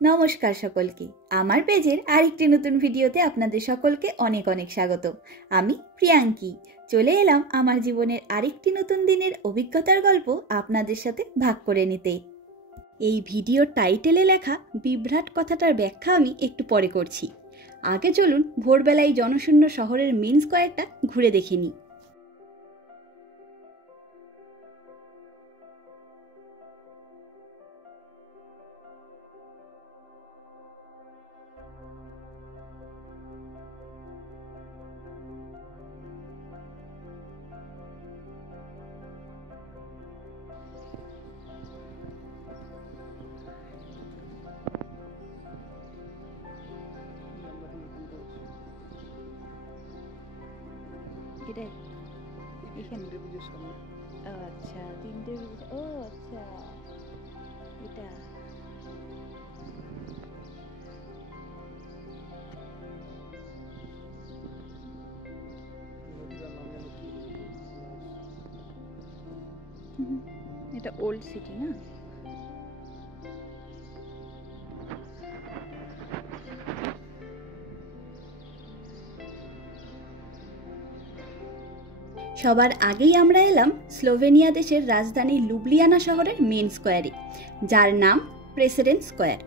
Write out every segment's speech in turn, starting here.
নমস্কার সকলকে, আমার পেজের আরেকটি নতুন ভিডিওতে আপনাদের সকলকে অনেক অনেক স্বাগত। আমি প্রিয়াঙ্কি চলে এলাম আমার জীবনের আরেকটি নতুন দিনের অভিজ্ঞতার গল্প আপনাদের সাথে ভাগ করে নিতে। এই ভিডিওর টাইটেলে লেখা বিভ্রাট কথাটার ব্যাখ্যা আমি একটু পরে করছি। আগে চলুন ভোরবেলায় জনশূন্য শহরের মেন স্কয়ারটা ঘুরে দেখে নিই। এটাই এখানে আচ্ছা, তিনটে ও আচ্ছা এটা এটা ওল্ড সিটি না? সবার আগেই আমরা এলাম স্লোভেনিয়া দেশের রাজধানী লুবলিয়ানা শহরের মেন স্কয়ারে, যার নাম প্রেসিডেন্ট স্কয়ার।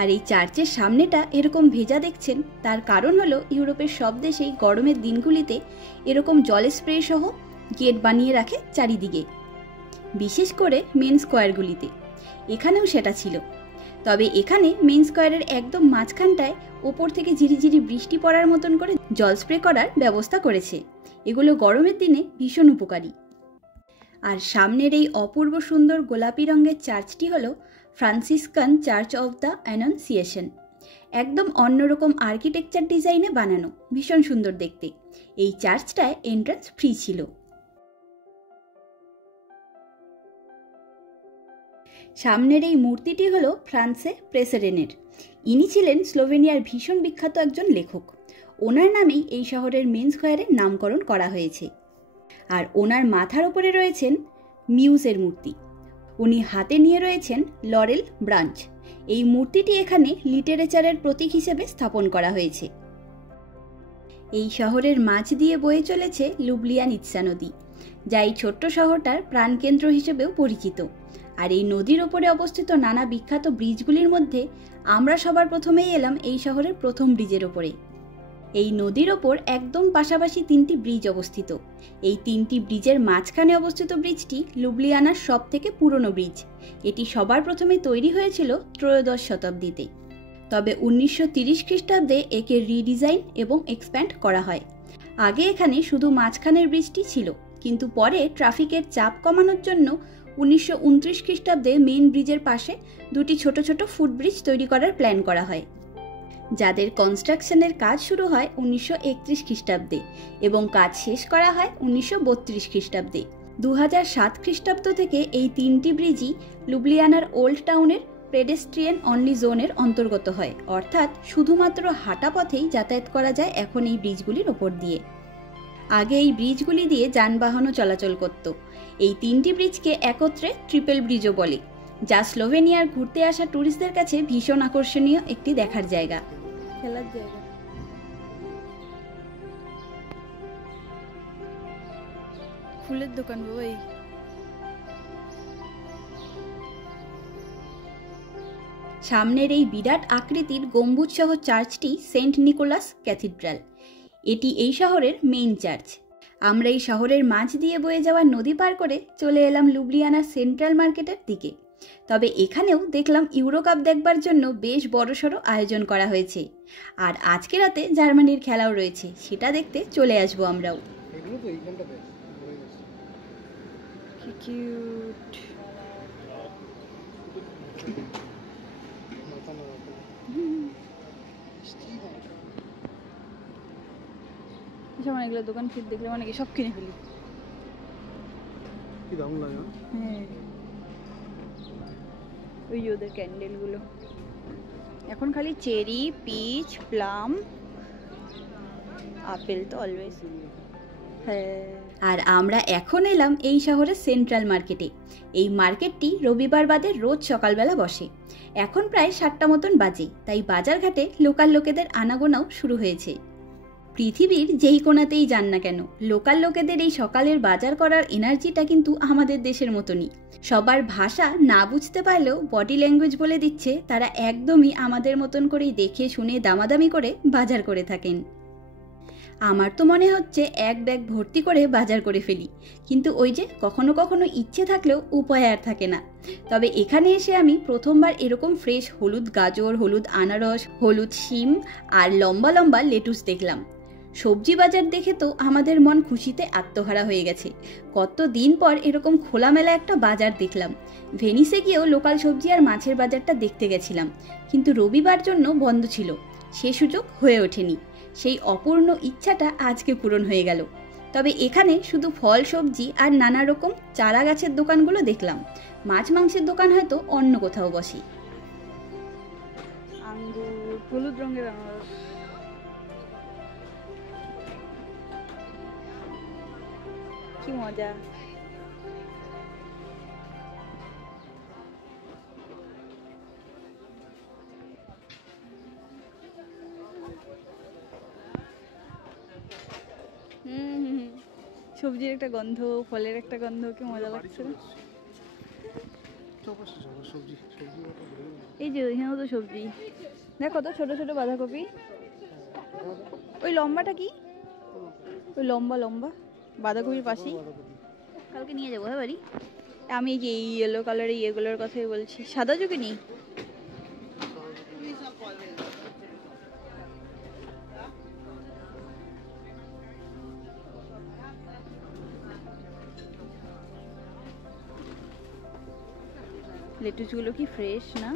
আর এই চার্চের সামনেটা এরকম ভেজা দেখছেন, তার কারণ হলো ইউরোপের সব দেশেই গরমের দিনগুলিতে এরকম জল স্প্রে সহ গেট বানিয়ে রাখে চারিদিকে, বিশেষ করে মেন স্কয়ারগুলিতে। এখানেও সেটা ছিল, তবে এখানে মেন স্কয়ারের একদম মাঝখানটায় ওপর থেকে ঝিরিঝিরি বৃষ্টি পড়ার মতন করে জল স্প্রে করার ব্যবস্থা করেছে। এগুলো গরমের দিনে ভীষণ উপকারী। আর সামনের এই অপূর্ব সুন্দর গোলাপি রঙের চার্চটি হলো ফ্রান্সিসকান চার্চ অফ দ্য অ্যানাউন্সিয়েশন। একদম অন্যরকম আর্কিটেকচার ডিজাইনে বানানো, ভীষণ সুন্দর দেখতে। এই চার্চটায় এন্ট্রান্স ফ্রি ছিল। সামনের এই মূর্তিটি হলো ফ্রান্সে প্রেসিডেন্টের। ইনি ছিলেন স্লোভেনিয়ার ভীষণ বিখ্যাত একজন লেখক। ওনার নামেই এই শহরের মেন স্কয়ারের নামকরণ করা হয়েছে। আর ওনার মাথার ওপরে রয়েছেন মিউজের মূর্তি। উনি হাতে নিয়ে রয়েছেন লরেল ব্রাঞ্চ। এই মূর্তিটি এখানে লিটারেচারের প্রতীক হিসেবে স্থাপন করা হয়েছে। এই শহরের মাঝ দিয়ে বয়ে চলেছে লুবলিয়ানিৎসা নদী, যা এই ছোট্ট শহরটার প্রাণকেন্দ্র হিসেবেও পরিচিত। আর এই নদীর ওপরে অবস্থিত নানা বিখ্যাত ব্রিজগুলির মধ্যে আমরা সবার প্রথমেই এলাম এই শহরের প্রথম ব্রিজের ওপরে। এই নদীর ওপর একদম পাশাপাশি তিনটি ব্রিজ অবস্থিত। এই তিনটি ব্রিজের মাঝখানে অবস্থিত ব্রিজটি লুবলিয়ানার সব থেকে পুরনো ব্রিজ। এটি সবার প্রথমে তৈরি হয়েছিল ত্রয়োদশ শতাব্দীতে, তবে 1930 খ্রিস্টাব্দে একে রিডিজাইন এবং এক্সপ্যান্ড করা হয়। আগে এখানে শুধু মাঝখানের ব্রিজটি ছিল, কিন্তু পরে ট্রাফিকের চাপ কমানোর জন্য 1929 খ্রিস্টাব্দে মেইন ব্রিজের পাশে দুটি ছোট ছোট ফুটব্রিজ তৈরি করার প্ল্যান করা হয়, যাদের কনস্ট্রাকশনের কাজ শুরু হয় 1931 খ্রিস্টাব্দে এবং কাজ শেষ করা হয় 1932 খ্রিস্টাব্দে। 2007 খ্রিস্টাব্দ থেকে এই তিনটি ব্রিজই লুবলিয়ানার ওল্ড টাউনের পেডেস্ট্রিয়ান অনলি জোনের অন্তর্গত হয়, অর্থাৎ শুধুমাত্র হাঁটা পথেই যাতায়াত করা যায় এখন এই ব্রিজগুলির ওপর দিয়ে। আগে এই ব্রিজগুলি দিয়ে যানবাহনও চলাচল করত। এই তিনটি ব্রিজকে একত্রে ট্রিপল ব্রিজও বলে, যা স্লোভেনিয়ার ঘুরতে আসা ট্যুরিস্টদের কাছে ভীষণ আকর্ষণীয় একটি দেখার জায়গা, খেলার জায়গা। ফুলের দোকান ওই সামনের এই বিরাট আকৃতির গম্বুজ সহ চার্চটি সেন্ট নিকোলাস ক্যাথিড্রাল। এটি এই শহরের মেইন চার্চ। আমরা এই শহরের মাঝ দিয়ে বয়ে যাওয়া নদী পার করে চলে এলাম লুবলিয়ানার সেন্ট্রাল মার্কেটের দিকে। তবে এখানেও দেখলাম ইউরো কাপ দেখবার জন্য বেশ বড়সড় আয়োজন করা হয়েছে। আর আজকে রাতে জার্মানির খেলাও রয়েছে, সেটা দেখতে চলে আসবো আমরাও। কি কিউট। যেমন এগুলো দোকান দেখলে মানে কি সব কিনে ফেলি। কি দাম লাগে? হ্যাঁ ওই যে ওদের ক্যান্ডেলগুলো। এখন খালি চেরি, পিচ, প্লাম, আপেল তো অলওয়েজ। হ্যাঁ। আর আমরা এখন এলাম এই শহরের সেন্ট্রাল মার্কেটে। এই মার্কেটটি রবিবার বাদে রোজ সকালবেলা বসে। এখন প্রায় 7টা মতন বাজে, তাই বাজারঘাটে লোকাল লোকেদের আনাগোনাও শুরু হয়েছে। পৃথিবীর যেই কোণাতেই যান না কেন, লোকাল লোকেদের এই সকালের বাজার করার এনার্জিটা কিন্তু আমাদের দেশের মতনই। সবার ভাষা না বুঝতে পারলেও বডি ল্যাঙ্গুয়েজ বলে দিচ্ছে তারা একদমই আমাদের মতন করেই দেখে শুনে দামাদামি করে বাজার করে থাকেন। আমার তো মনে হচ্ছে এক ব্যাগ ভর্তি করে বাজার করে ফেলি, কিন্তু ওই যে কখনো কখনো ইচ্ছে থাকলেও উপায় আর থাকে না। তবে এখানে এসে আমি প্রথমবার এরকম ফ্রেশ হলুদ গাজর, হলুদ আনারস, হলুদ শিম আর লম্বা লম্বা লেটুস দেখলাম। সবজি বাজার দেখে তো আমাদের মন খুশিতে আত্মহারা হয়ে গেছে। কতদিন পর এরকম খোলামেলা একটা বাজার দেখলাম। ভেনিসে গিয়েও লোকাল সবজি আর মাছের বাজারটা দেখতে গেছিলাম, কিন্তু রবিবার জন্য বন্ধ ছিল, সে সুযোগ হয়ে ওঠেনি। সেই অপূর্ণ ইচ্ছাটা আজকে পূরণ হয়ে গেল। তবে এখানে শুধু ফল সবজি আর নানা রকম চারা গাছের দোকানগুলো দেখলাম। মাছ মাংসের দোকান হয়তো অন্য কোথাও বসে। আঙ্গুর, হলুদ রঙের আনারস, কি মজা। সবজির একটা গন্ধ, ফলের একটা গন্ধ, কি মজা লাগছে না? এই যে এখানেও তো সবজি দেখো, তো ছোট ছোট বাঁধাকপি। ওই লম্বাটা কি? ওই লম্বা লম্বা বাঁধাকপির পাশেই। কালকে নিয়ে যাবো, হ্যাঁ বাড়ি। আমি এই যে ইয়েলো কালারের ইয়েগুলোর কথাই বলছি, সাদা জুকিনি। লেটুসগুলো কি ফ্রেশ না?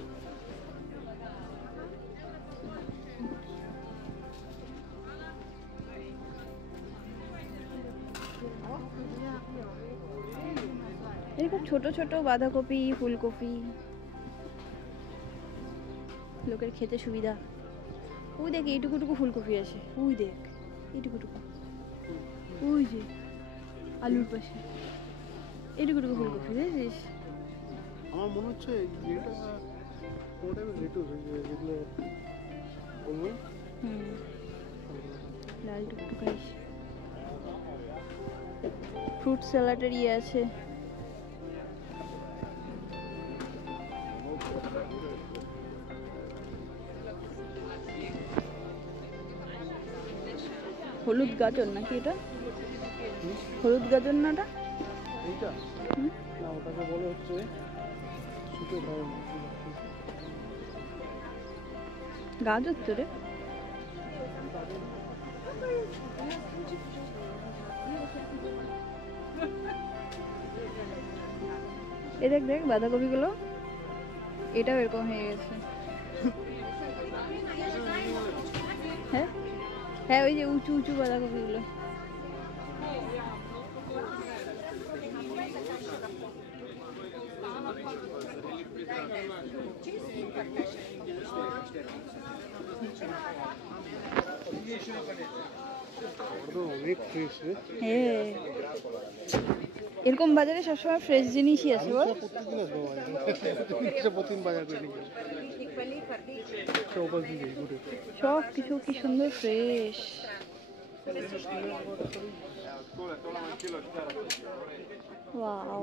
এরকম ছোট ছোট বাঁধাকপি, ফুলকপি, লোকের খেতে সুবিধা। ওই দেখ এইটুকুটুকু ফুলকপি আছে, ওই দেখ এইটুকুটুকু, ওই যে আলুর পাশে এইটুকুটুকু ফুলকপি দেখছিস? আমার মনে হচ্ছে এটা ওটা লেটুস যেগুলো লাল টুকটুকাই। ফ্রুট স্যালাডের ইয়ে আছে। হলুদ গাজর নাকি এটা? হলুদ গাজর না এটা? এইটা না, ওটাকে বলে হচ্ছে ছোটো গাজর তো রে। এ দেখ দেখ বাঁধাকপি গুলো, এটাও এরকম হয়ে গেছে। হ্যাঁ হ্যাঁ, ওই যে উঁচু উঁচু বাঁধাকপি গুলো। হ্যাঁ, এরকম বাজারে সবসময় ফ্রেশ জিনিসই আছে বল। সব কিছু কি সুন্দর ফ্রেশ। ওয়াও,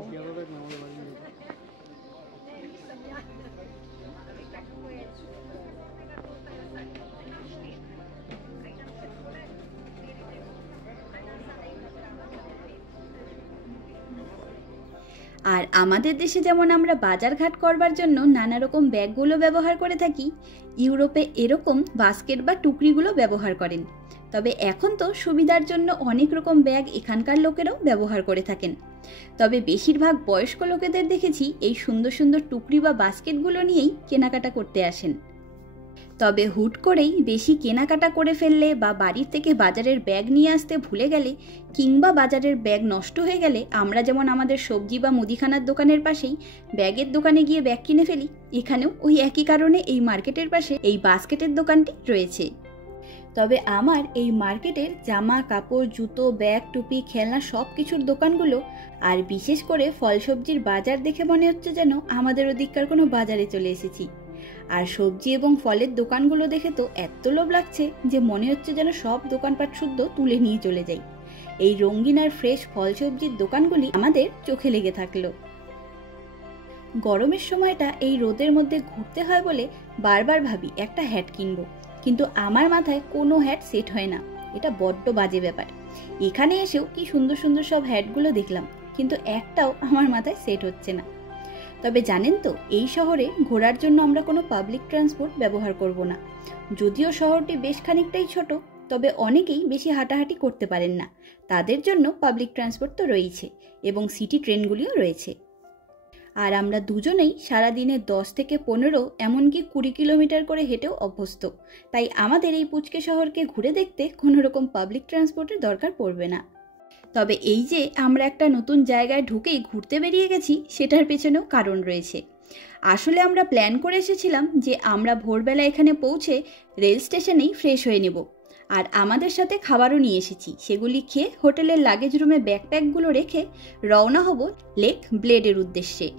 আর আমাদের দেশে যেমন আমরা বাজারঘাট করবার জন্য নানা রকম ব্যাগগুলো ব্যবহার করে থাকি, ইউরোপে এরকম বাস্কেট বা টুকরিগুলো ব্যবহার করেন। তবে এখন তো সুবিধার জন্য অনেক রকম ব্যাগ এখানকার লোকেরাও ব্যবহার করে থাকেন। তবে বেশিরভাগ বয়স্ক লোকেদের দেখেছি এই সুন্দর সুন্দর টুকরি বা বাস্কেটগুলো নিয়েই কেনাকাটা করতে আসেন। তবে হুট করেই বেশি কেনাকাটা করে ফেললে বা বাড়ির থেকে বাজারের ব্যাগ নিয়ে আসতে ভুলে গেলে কিংবা বাজারের ব্যাগ নষ্ট হয়ে গেলে আমরা যেমন আমাদের সবজি বা মুদিখানার দোকানের পাশেই ব্যাগের দোকানে গিয়ে ব্যাগ কিনে ফেলি, এখানেও ওই একই কারণে এই মার্কেটের পাশে এই বাস্কেটের দোকানটি রয়েছে। তবে আমার এই মার্কেটের জামা কাপড়, জুতো, ব্যাগ, টুপি, খেলনা সব কিছুর দোকানগুলো আর বিশেষ করে ফল সবজির বাজার দেখে মনে হচ্ছে যেন আমাদের ওদিককার কোনো বাজারে চলে এসেছি। আর সবজি এবং ফলের দোকানগুলো দেখে তো এত লোভ লাগছে যে মনে হচ্ছে যেন সব দোকানপাট শুদ্ধ তুলে নিয়ে চলে যাই। এই রঙিন আর ফ্রেশ ফল সবজির দোকানগুলি আমাদের চোখে লেগে থাকলো। গরমের সময়টা এই রোদের মধ্যে ঘুরতে হয় বলে বারবার ভাবি একটা হ্যাট কিনবো, কিন্তু আমার মাথায় কোনো হ্যাট সেট হয় না। এটা বড্ড বাজে ব্যাপার। এখানে এসেও কি সুন্দর সুন্দর সব হ্যাটগুলো দেখলাম, কিন্তু একটাও আমার মাথায় সেট হচ্ছে না। তবে জানেন তো, এই শহরে ঘোরার জন্য আমরা কোনো পাবলিক ট্রান্সপোর্ট ব্যবহার করব না। যদিও শহরটি বেশ খানিকটাই ছোট, তবে অনেকেই বেশি হাঁটাহাঁটি করতে পারেন না। তাদের জন্য পাবলিক ট্রান্সপোর্ট তো রয়েছে এবং সিটি ট্রেনগুলিও রয়েছে। আর আমরা দুজনেই সারাদিনে 10 থেকে 15 এমনকি 20 কিলোমিটার করে হেঁটেও অভ্যস্ত। তাই আমাদের এই পুচকে শহরকে ঘুরে দেখতে কোনো রকম পাবলিক ট্রান্সপোর্টের দরকার পড়বে না। তবে এই যে আমরা একটা নতুন জায়গায় ঢুকেই ঘুরতে বেরিয়ে গেছি, সেটার পেছনেও কারণ রয়েছে। আসলে আমরা প্ল্যান করে এসেছিলাম যে আমরা ভোরবেলা এখানে পৌঁছে রেল স্টেশনেই ফ্রেশ হয়ে নেব, আর আমাদের সাথে খাবারও নিয়ে এসেছি। সেগুলি খেয়ে হোটেলের লাগেজ রুমে ব্যাকপ্যাকগুলো রেখে রওনা হব লেক ব্লেডের উদ্দেশ্যে।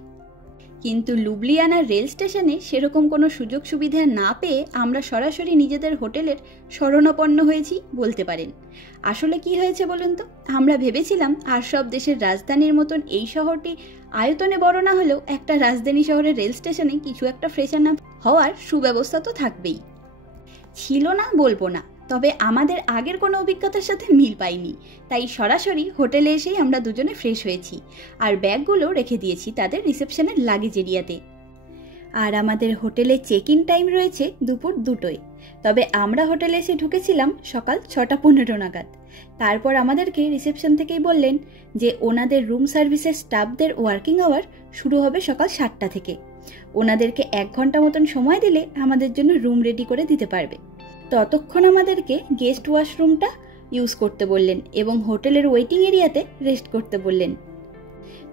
কিন্তু লুবলিয়ানা রেল স্টেশনে সেরকম কোনো সুযোগ সুবিধা না পেয়ে আমরা সরাসরি নিজেদের হোটেলের শরণাপন্ন হয়েছি বলতে পারেন। আসলে কি হয়েছে বলুন তো, আমরা ভেবেছিলাম আর সব দেশের রাজধানীর মতন এই শহরটি আয়তনে বড় না হলেও একটা রাজধানী শহরের রেল স্টেশনে কিছু একটা ফ্রেশন আপ হওয়ার সুব্যবস্থা তো থাকবেই। ছিল না বলবো না, তবে আমাদের আগের কোনো অভিজ্ঞতার সাথে মিল পাইনি। তাই সরাসরি হোটেলে এসেই আমরা দুজনে ফ্রেশ হয়েছি আর ব্যাগগুলো রেখে দিয়েছি তাদের রিসেপশনের লাগেজ এরিয়াতে। আর আমাদের হোটেলে চেক ইন টাইম রয়েছে দুপুর 2টোয়। তবে আমরা হোটেলে এসে ঢুকেছিলাম সকাল 6:15 নাগাদ। তারপর আমাদেরকে রিসেপশন থেকেই বললেন যে ওনাদের রুম সার্ভিসের স্টাফদের ওয়ার্কিং আওয়ার শুরু হবে সকাল 7টা থেকে। ওনাদেরকে 1 ঘন্টা মতন সময় দিলে আমাদের জন্য রুম রেডি করে দিতে পারবে। ততক্ষণ আমাদেরকে গেস্ট ওয়াশরুমটা ইউজ করতে বললেন এবং হোটেলের ওয়েটিং এরিয়াতে রেস্ট করতে বললেন।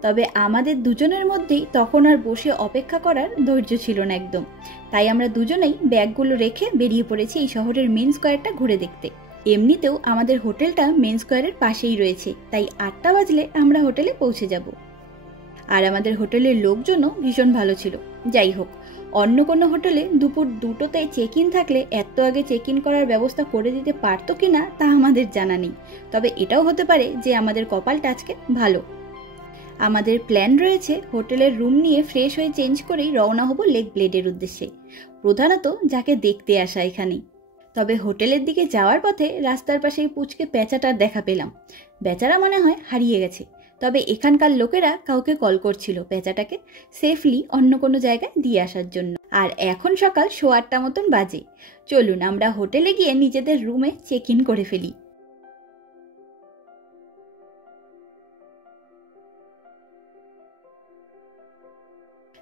তবে আমাদের দুজনের মধ্যেই তখন আর বসে অপেক্ষা করার ধৈর্য ছিল না একদম। তাই আমরা দুজনেই ব্যাগগুলো রেখে বেরিয়ে পড়েছি এই শহরের মেন স্কোয়ারটা ঘুরে দেখতে। এমনিতেও আমাদের হোটেলটা মেন স্কোয়ারের পাশেই রয়েছে, তাই 8টা বাজলে আমরা হোটেলে পৌঁছে যাব। আর আমাদের হোটেলের লোকজনও ভীষণ ভালো ছিল। যাই হোক, অন্য কোনো হোটেলে দুপুর 2টোতে চেক ইন থাকলে এত আগে চেক ইন করার ব্যবস্থা করে দিতে পারতো কিনা তা আমাদের জানা নেই। তবে এটাও হতে পারে যে আমাদের কপালটা আজকে ভালো। আমাদের প্ল্যান রয়েছে হোটেলের রুম নিয়ে ফ্রেশ হয়ে চেঞ্জ করেই রওনা হব লেক ব্লেডের উদ্দেশ্যে, প্রধানত যাকে দেখতে আসা এখানে। তবে হোটেলের দিকে যাওয়ার পথে রাস্তার পাশে পুচকে পেঁচাটার দেখা পেলাম। বেচারা মনে হয় হারিয়ে গেছে। তবে এখানকার লোকেরা কাউকে কল করছিল পেঁচাটাকে সেফলি অন্য কোনো জায়গায় দিয়ে আসার জন্য। আর এখন সকাল 8:15 মতন বাজে। চলুন আমরা হোটেলে গিয়ে নিজেদের রুমে চেক ইন করে ফেলি।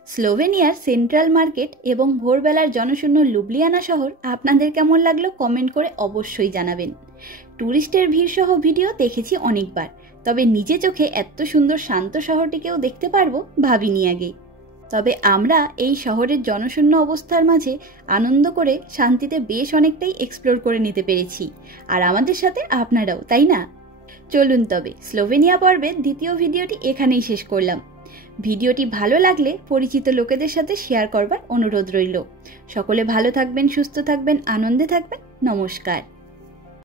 স্লোভেনিয়ার সেন্ট্রাল মার্কেট এবং ভোরবেলার জনশূন্য লুবলিয়ানা শহর আপনাদের কেমন লাগলো কমেন্ট করে অবশ্যই জানাবেন। ট্যুরিস্টের ভিড় সহ ভিডিও দেখেছি অনেকবার, তবে নিজে চোখে এত সুন্দর শান্ত শহরটিকেও দেখতে পারবো ভাবিনি আগে। তবে আমরা এই শহরের জনশূন্য অবস্থার মাঝে আনন্দ করে শান্তিতে বেশ অনেকটাই এক্সপ্লোর করে নিতে পেরেছি, আর আমাদের সাথে আপনারাও, তাই না? চলুন তবে স্লোভেনিয়া পর্বের দ্বিতীয় ভিডিওটি এখানেই শেষ করলাম। ভিডিওটি ভালো লাগলে পরিচিত লোকেদের সাথে শেয়ার করবার অনুরোধ রইল। সকলে ভালো থাকবেন, সুস্থ থাকবেন, আনন্দে থাকবেন। নমস্কার।